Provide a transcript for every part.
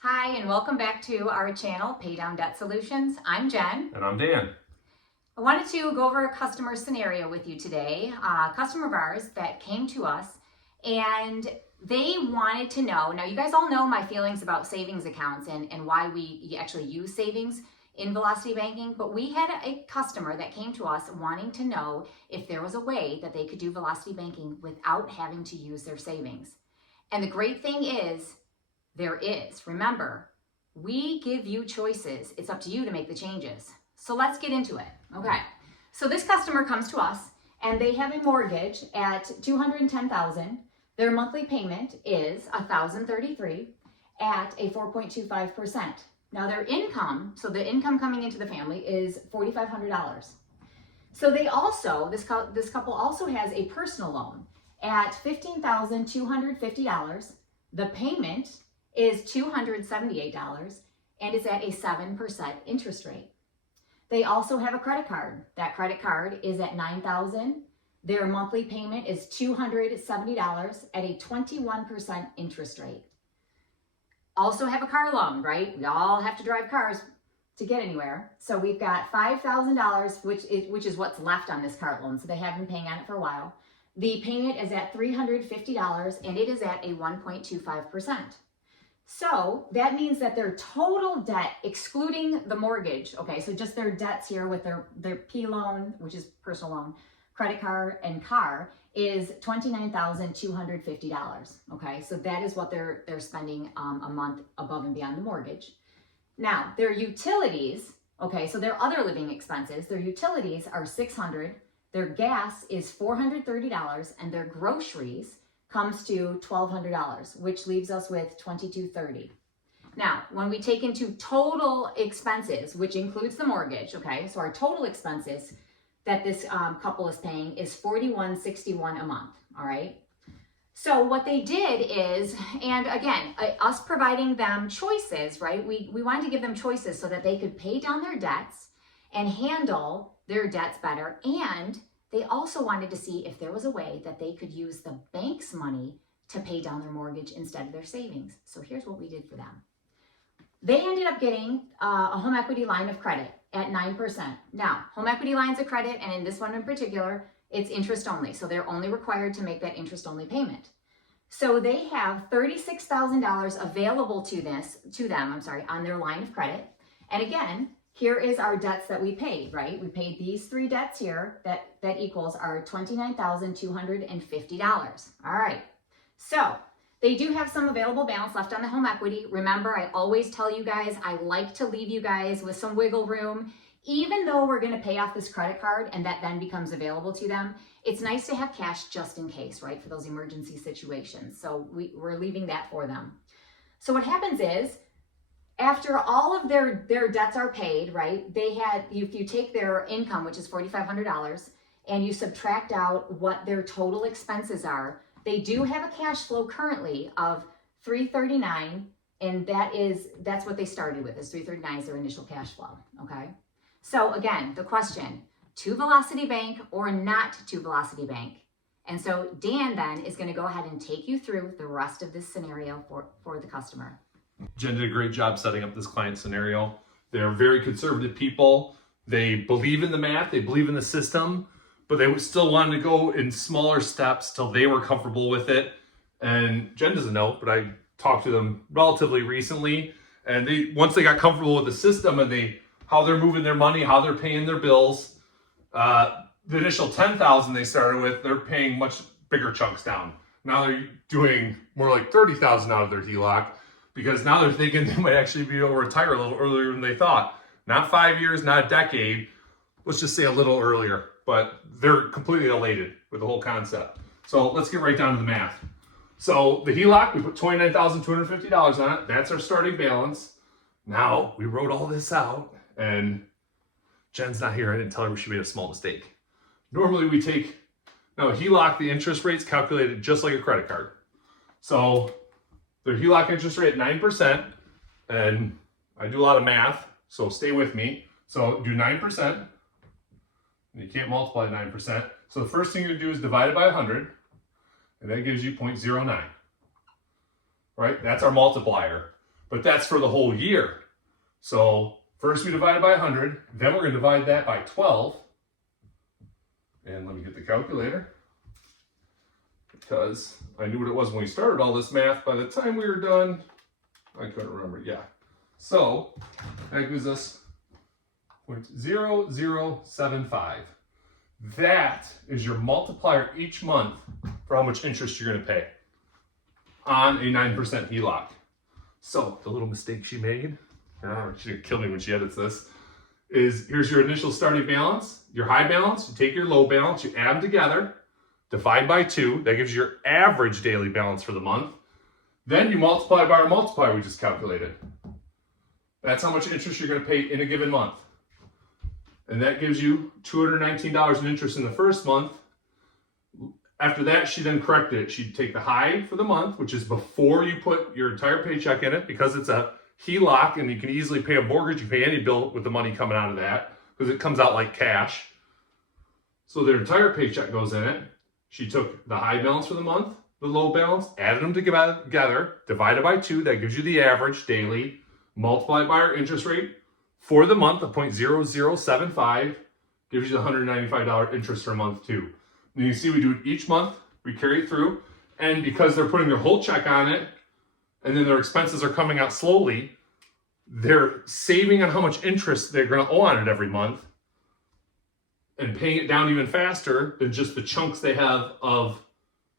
Hi, and welcome back to our channel, Pay Down Debt Solutions. I'm Jen. And I'm Dan. I wanted to go over a customer scenario with you today. A customer of ours that came to us and they wanted to know, now you guys all know my feelings about savings accounts and why we actually use savings in Velocity Banking, but we had a customer that came to us wanting to know if there was a way that they could do Velocity Banking without having to use their savings. And the great thing is, there is. Remember, we give you choices. It's up to you to make the changes. So let's get into it. Okay. So this customer comes to us and they have a mortgage at $210,000. Their monthly payment is $1,033 at a 4.25%. Now their income, so the income coming into the family is $4,500. So they also, this couple also has a personal loan at $15,250. The payment is $278 and it's at a 7% interest rate. They also have a credit card. That credit card is at $9,000. Their monthly payment is $270 at a 21% interest rate. Also have a car loan, right? We all have to drive cars to get anywhere. So we've got $5,000, which is what's left on this car loan. So they have been paying on it for a while. The payment is at $350 and it is at a 1.25%. So that means that their total debt, excluding the mortgage, okay, so just their debts here with their P loan, which is personal loan, credit card, and car, is $29,250, okay? So that is what they're spending a month above and beyond the mortgage. Now, their utilities, okay, so their other living expenses, their utilities are $600, their gas is $430, and their groceries comes to $1,200, which leaves us with $2,230. Now, when we take into total expenses, which includes the mortgage, okay, so our total expenses that this couple is paying is $4,161 a month, all right? So what they did is, and again, us providing them choices, right? We wanted to give them choices so that they could pay down their debts and handle their debts better, and they also wanted to see if there was a way that they could use the bank's money to pay down their mortgage instead of their savings. So here's what we did for them. They ended up getting a home equity line of credit at 9%. Now, home equity lines of credit, and in this one in particular, it's interest only. So they're only required to make that interest only payment. So they have $36,000 available to them on their line of credit. And again, here is our debts that we paid, right? We paid these three debts here that equals our $29,250. All right. So they do have some available balance left on the home equity. Remember, I always tell you guys, I like to leave you guys with some wiggle room. Even though we're going to pay off this credit card and that then becomes available to them, it's nice to have cash just in case, right? For those emergency situations. So we're leaving that for them. So what happens is, after all of their debts are paid, right, if you take their income, which is $4,500, and you subtract out what their total expenses are, they do have a cash flow currently of $339, and that's what they started with, is $339 is their initial cash flow, okay? So again, the question, to Velocity Bank or not to Velocity Bank? And so Dan then is going to go ahead and take you through the rest of this scenario for the customer. Jen did a great job setting up this client scenario. They're very conservative people. They believe in the math, they believe in the system, but they still wanted to go in smaller steps till they were comfortable with it. And Jen doesn't know, but I talked to them relatively recently. And once they got comfortable with the system and how they're moving their money, how they're paying their bills, the initial $10,000 they started with, they're paying much bigger chunks down. Now they're doing more like $30,000 out of their HELOC. Because now they're thinking they might actually be able to retire a little earlier than they thought. Not 5 years, not a decade. Let's just say a little earlier. But they're completely elated with the whole concept. So let's get right down to the math. So the HELOC, we put $29,250 on it. That's our starting balance. Now we wrote all this out, and Jen's not here. I didn't tell her she made a small mistake. Normally we take, now a HELOC, the interest rate's calculated just like a credit card. So their HELOC interest rate at 9%, and I do a lot of math, so stay with me. So do 9%, and you can't multiply 9%. So the first thing you do is divide it by 100, and that gives you 0.09. Right? That's our multiplier. but that's for the whole year. So first we divide it by 100, then we're going to divide that by 12. And let me get the calculator, because I knew what it was when we started all this math. By the time we were done, I couldn't remember. Yeah. So that gives us 0.0075. That is your multiplier each month for how much interest you're going to pay on a 9% HELOC. So the little mistake she made, she's going to kill me when she edits this, is here's your initial starting balance, your high balance, you take your low balance, you add them together, divide by 2, that gives you your average daily balance for the month. Then you multiply by our multiplier we just calculated. That's how much interest you're going to pay in a given month. And that gives you $219 in interest in the first month. After that, she then corrected it. She'd take the high for the month, which is before you put your entire paycheck in it, because it's a HELOC and you can easily pay a mortgage, you pay any bill with the money coming out of that, because it comes out like cash. So their entire paycheck goes in it. She took the high balance for the month, the low balance, added them together, divided by 2, that gives you the average daily, multiplied by our interest rate for the month of 0.0075, gives you the $195 interest per month too. And you can see we do it each month, we carry it through, and because they're putting their whole check on it, and then their expenses are coming out slowly, they're saving on how much interest they're going to owe on it every month and paying it down even faster than just the chunks they have of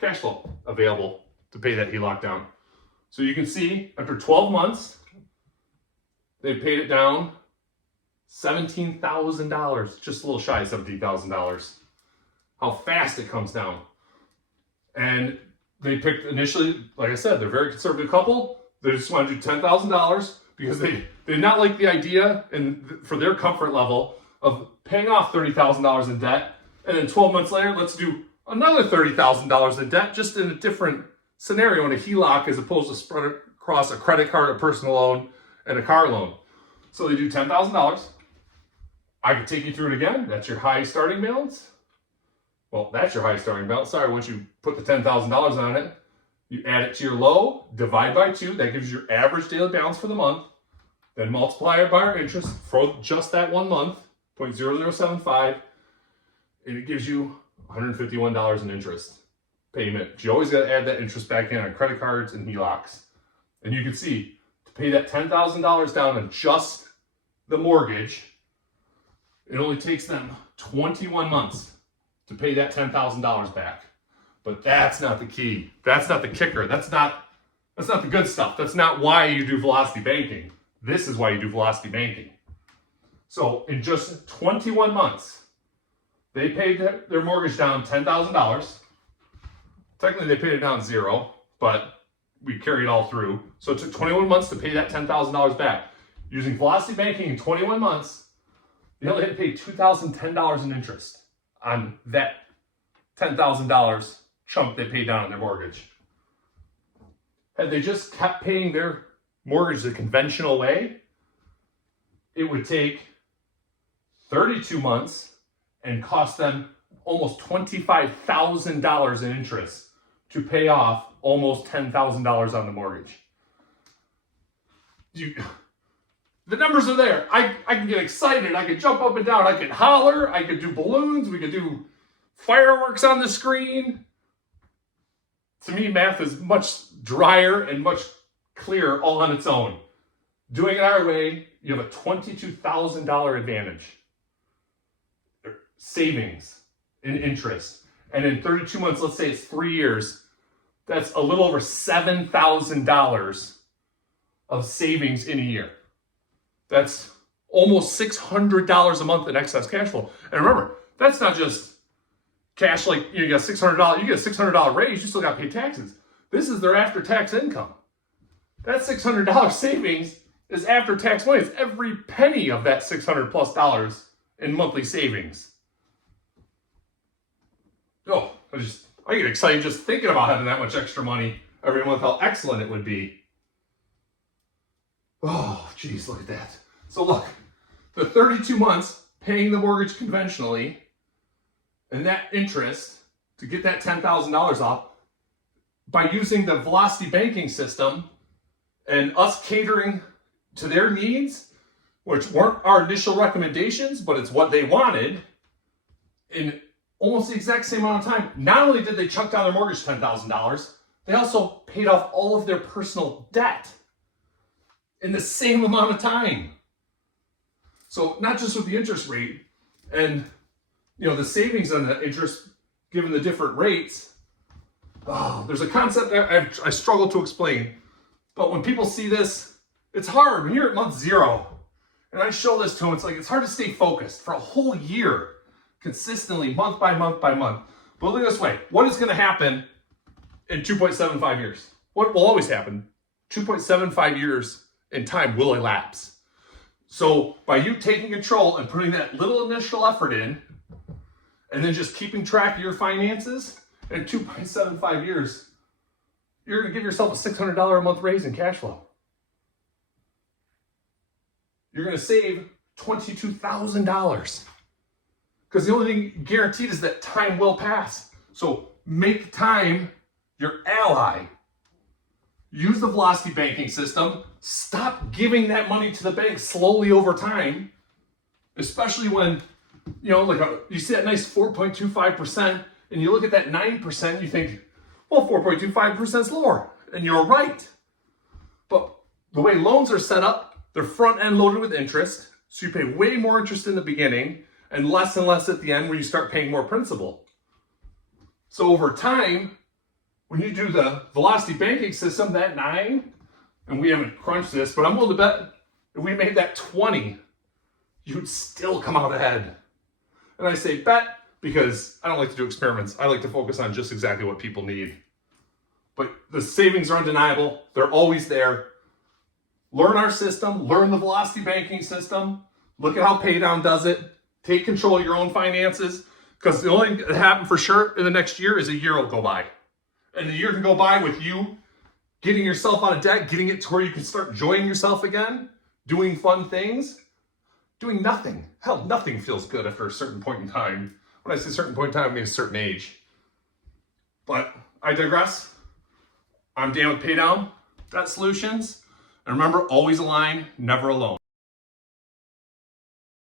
cash flow available to pay that HELOC down. So you can see after 12 months, they paid it down $17,000, just a little shy of $17,000. How fast it comes down. And they picked initially, like I said, they're a very conservative couple. They just want to do $10,000 because they did not like the idea, and for their comfort level, of paying off $30,000 in debt. And then 12 months later, let's do another $30,000 in debt, just in a different scenario in a HELOC as opposed to spread across a credit card, a personal loan, and a car loan. So they do $10,000. I could take you through it again. That's your high starting balance. Well, that's your high starting balance. Sorry, once you put the $10,000 on it, you add it to your low, divide by 2. That gives you your average daily balance for the month. Then multiply it by our interest for just that 1 month, 0.0075, and it gives you $151 in interest payment. You always got to add that interest back in on credit cards and HELOCs. And you can see, to pay that $10,000 down on just the mortgage, it only takes them 21 months to pay that $10,000 back. But that's not the key. That's not the kicker. That's not the good stuff. That's not why you do velocity banking. This is why you do velocity banking. So in just 21 months, they paid their mortgage down $10,000. Technically, they paid it down 0, but we carried it all through. So it took 21 months to pay that $10,000 back. Using velocity banking in 21 months, they only had to pay $2,010 in interest on that $10,000 chunk they paid down on their mortgage. Had they just kept paying their mortgage the conventional way, it would take 32 months and cost them almost $25,000 in interest to pay off almost $10,000 on the mortgage. The numbers are there. I can get excited. I could jump up and down. I could holler. I could do balloons. We could do fireworks on the screen. To me, math is much drier and much clearer all on its own. Doing it our way, you have a $22,000 advantage. Savings in interest. And in 32 months, let's say it's 3 years, that's a little over $7,000 of savings in a year. That's almost $600 a month in excess cash flow. And remember, that's not just cash like you got $600, you get a $600 raise, you still got to pay taxes. This is their after-tax income. That $600 savings is after-tax money. It's every penny of that $600+ in monthly savings. Oh, I get excited just thinking about having that much extra money every month, how excellent it would be. Oh, geez, look at that. So look, the 32 months paying the mortgage conventionally and that interest to get that $10,000 off by using the velocity banking system, and us catering to their needs, which weren't our initial recommendations, but it's what they wanted, in almost the exact same amount of time. Not only did they chuck down their mortgage $10,000, they also paid off all of their personal debt in the same amount of time. So not just with the interest rate and the savings on the interest given the different rates. Oh, there's a concept that I struggle to explain, but when people see this, it's hard. When you're at month 0, and I show this to them, it's hard to stay focused for a whole year, consistently, month by month by month. But look at this way. What is going to happen in 2.75 years? What will always happen? 2.75 years in time will elapse. So by you taking control and putting that little initial effort in, and then just keeping track of your finances, in 2.75 years, you're going to give yourself a $600 a month raise in cash flow. You're going to save $22,000. Because the only thing guaranteed is that time will pass. So make time your ally. Use the velocity banking system. Stop giving that money to the bank slowly over time, especially when you see that nice 4.25%, and you look at that 9%, you think, well, 4.25% is lower, and you're right. But the way loans are set up, they're front end loaded with interest, so you pay way more interest in the beginning and less at the end when you start paying more principal. So over time, when you do the velocity banking system, that 9, and we haven't crunched this, but I'm willing to bet if we made that 20, you'd still come out ahead. And I say bet because I don't like to do experiments. I like to focus on just exactly what people need. But the savings are undeniable. They're always there. Learn our system. Learn the velocity banking system. Look at how Paydown does it. Take control of your own finances, because the only thing that happen for sure in the next year is a year will go by. And the year can go by with you getting yourself out of debt, getting it to where you can start enjoying yourself again, doing fun things, doing nothing. Hell, nothing feels good after a certain point in time. When I say certain point in time, I mean a certain age. But I digress. I'm Dan with Paydown Debt Solutions. And remember, always align, never alone.